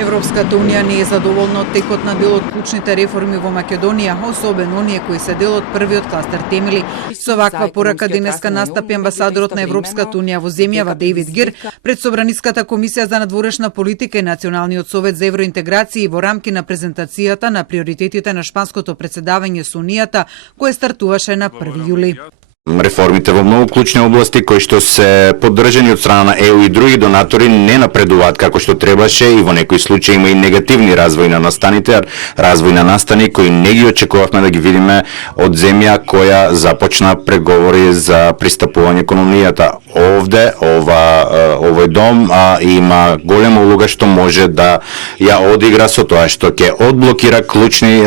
Европската унија не е задоволна од текот на дел од клучните реформи во Македонија, особено оние кои се дел од првиот кластер темели. Со ваква порака денеска настапи амбасадорот на Европската унија во земјава Дейвид Гир пред Собраниската комисија за надворешна политика и Националниот совет за евроинтеграција во рамки на презентацијата на приоритетите на шпанското претседавање со унијата, кое стартуваше на 1 јули. Реформите во многу клучни области кои што се поддржани од страна на ЕУ и други донатори не напредуваат како што требаше и во некои случаи има и негативни развои на настани кои не ги очекувавме да ги видиме од земја која започна преговори за пристапување кон унијата. Овде овој дом има голема улога што може да ја одигра со тоа што ќе одблокира клучни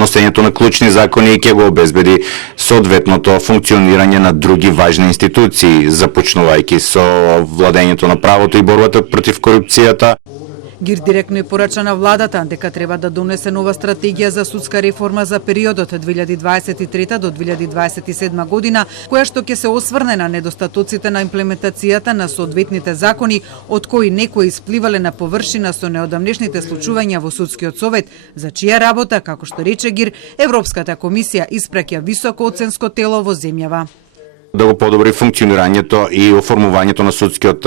носењето на клучни закони и ќе го обезбеди соодветното функционирање на други важни институции, започнувајќи со владењето на правото и борбата против корупцијата. Гир директно и порача на владата дека треба да донесе нова стратегија за судска реформа за периодот 2023 до 2027 година, која што ќе се осврне на недостатоците на имплементацијата на соодветните закони, од кои некои испливале на површина со неодамнешните случувања во судскиот совет, за чија работа, како што рече Гир, Европската комисија испраќа високо оценско тело во земјава. Да го подобри функционирањето и оформувањето на судскиот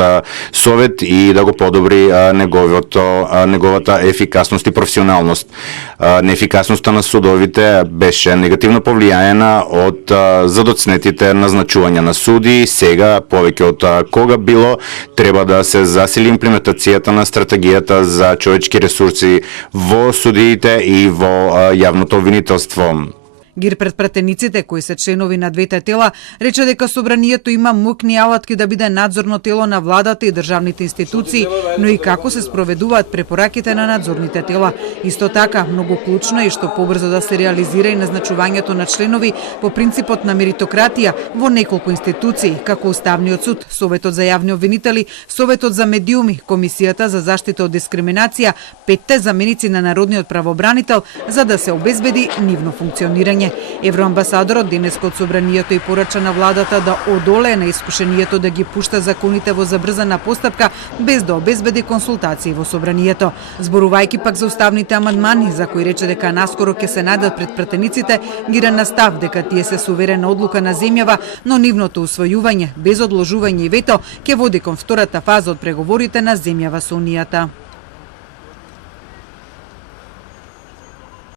совет и да го подобри неговата ефикасност и професионалност. Неефикасноста на судовите беше негативно повлијаена од задоцнетите назначувања на суди. Сега, повеќе од кога било, треба да се засили имплементацијата на стратегијата за човечки ресурси во судиите и во јавното обвинителство. Гир пред пратениците, кои се членови на двете тела, рече дека собранието има мокни алатки да биде надзорно тело на владата и државните институции, но и како се спроведуваат препораките на надзорните тела. Исто така, многу клучно е што побрзо да се реализира и назначувањето на членови по принципот на меритократија во неколку институции, како Уставниот суд, Советот за јавни обвинители, Советот за медиуми, Комисијата за заштита од дискриминација, 5 заменици на народниот правобранител, за да се обезбеди нивно функционирање. Евроамбасадорот денес од собранието и порача на владата да одолее на искушението да ги пушта законите во забрзана постапка без да обезбеди консултации во собранието. Зборувајќи пак за уставните амандмани, за кои рече дека наскоро ќе се најдат пред пратениците, Гира настав дека тие се суверена одлука на земјава, но нивното усвојување без одложување и вето ќе води кон втората фаза од преговорите на земјава со унијата.